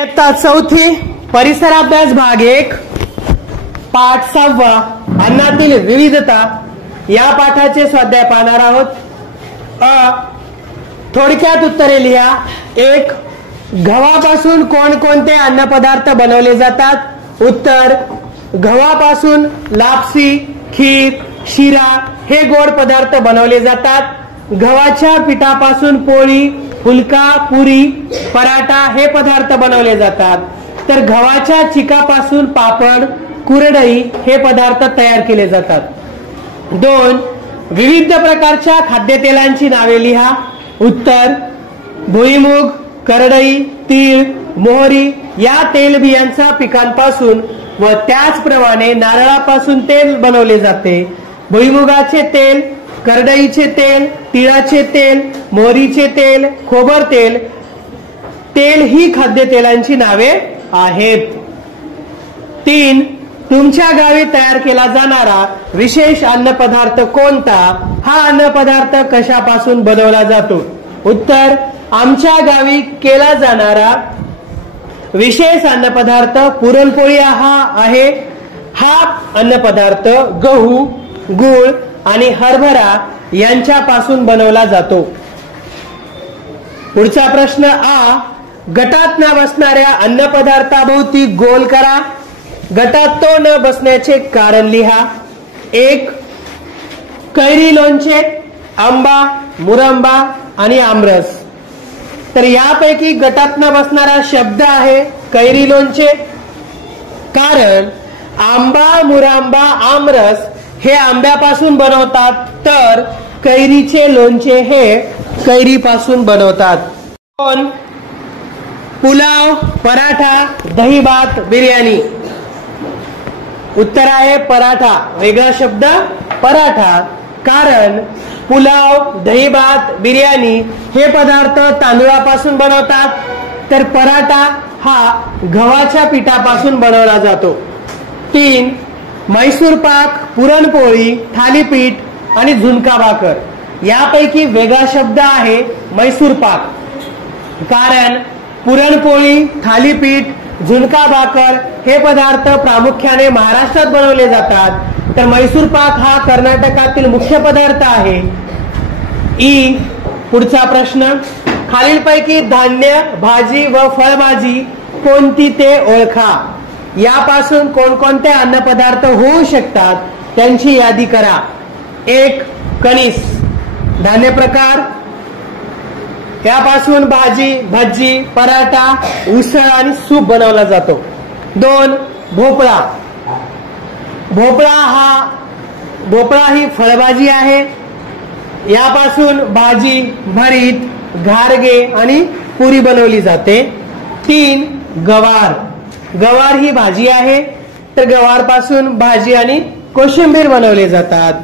इयत्ता चौथी परिसराभ्यास भाग 1 पाठ 6 अन्नातील विविधता या पाठाचे स्वाध्याय पाहणार आहोत। थोडक्यात उत्तरे लिहा। 1. गव्हापासून कोणकोणते अन्नपदार्थ बनवले जातात? उत्तर, गव्हापासून लापसी, खीर, शिरा हे गोड पदार्थ बनवले जातात। गव्हाच्या पिठापासून पोळी, फुलका, पुरी, पराठा हे पदार्थ बनवले जातात। तर गव्हाच्या चिकापासून पापड, कुरडई हे पदार्थ तयार केले जातात। 2. विविध प्रकारच्या खाद्यतेलांची नावे लिहा। उत्तर, भुईमूग, करडई, तीळ, मोहरी या तेलबियांच्या पिकांपासून व त्याचप्रमाणे नारळापासून तेल बनवले जाते। भुईमुगाचे तेल, करडईचे तेल, तिळाचे तेल, मोहरीचे तेल, खोबर तेल, तेल ही खाद्यतेलांची नावे आहेत। 3. तुमच्या गावी तयार केला जाणारा विशेष अन्नपदार्थ कोणता? हा अन्नपदार्थ कशापासून बनवला जातो? उत्तर, आमच्या गावी केला जाणारा विशेष अन्नपदार्थ पुरणपोळी हा आहे। हा अन्नपदार्थ गहू, गूळ आणि हरभरा यांच्यापासून बनवला जातो। पुढचा प्रश्न आ, गटात न बसणाऱ्या अन्नपदार्थाभोवती गोल करा। गटात तो न बसण्याचे कारण लिहा। 1. कैरी लोणचे, आंबा, मुरंबा आणि आमरस। तर यापैकी गटात न बसणारा शब्द आहे कैरी लोणचे, कारण आंबा, मुरंबा, आमरस हे आंब्यापासून बनवतात, तर कैरीचे लोणचे हे कैरीपासून बनवतात। 2. पुलाव, पराठा, दही भात, बिर्याणी। उत्तर आहे पराठा। वेगळा शब्द पराठा, कारण पुलाव, दही भात, बिर्याणी हे पदार्थ तांदूळापासून बनवतात, तर पराठा हा गव्हाच्या पिठापासून बनवला जातो। 3. मैसूर पाक, पुरणपोळी, थालीपीठ आणि झुणका भाकर यापैकी वेगळा शब्द आहे मैसूर पाक, कारण पुरणपोळी, थालीपीठ, झुणका भाकर हे पदार्थ प्रामुख्याने महाराष्ट्रात बनवले जातात, तर मैसूर पाक हा कर्नाटकातील मुख्य पदार्थ आहे। ई. पुढचा प्रश्न, खालीलपैकी धान्य, भाजी व फळभाजी कोणती ते ओळखा। यापासून कोणकोणते अन्नपदार्थ होऊ शकतात त्यांची यादी करा। 1. कणीस, धान्य प्रकार, यापासून भाजी, भजी, पराठा, उसळ आणि सूप बनवला जातो। 2. भोपळा, भोपळा ही फळभाजी आहे, यापासून भाजी, भरीत, घारगे आणि पुरी बनवली जाते। 3. गवार ही भाजी आहे, तर गवारपासून भाजी आणि कोशिंबीर बनवले जातात।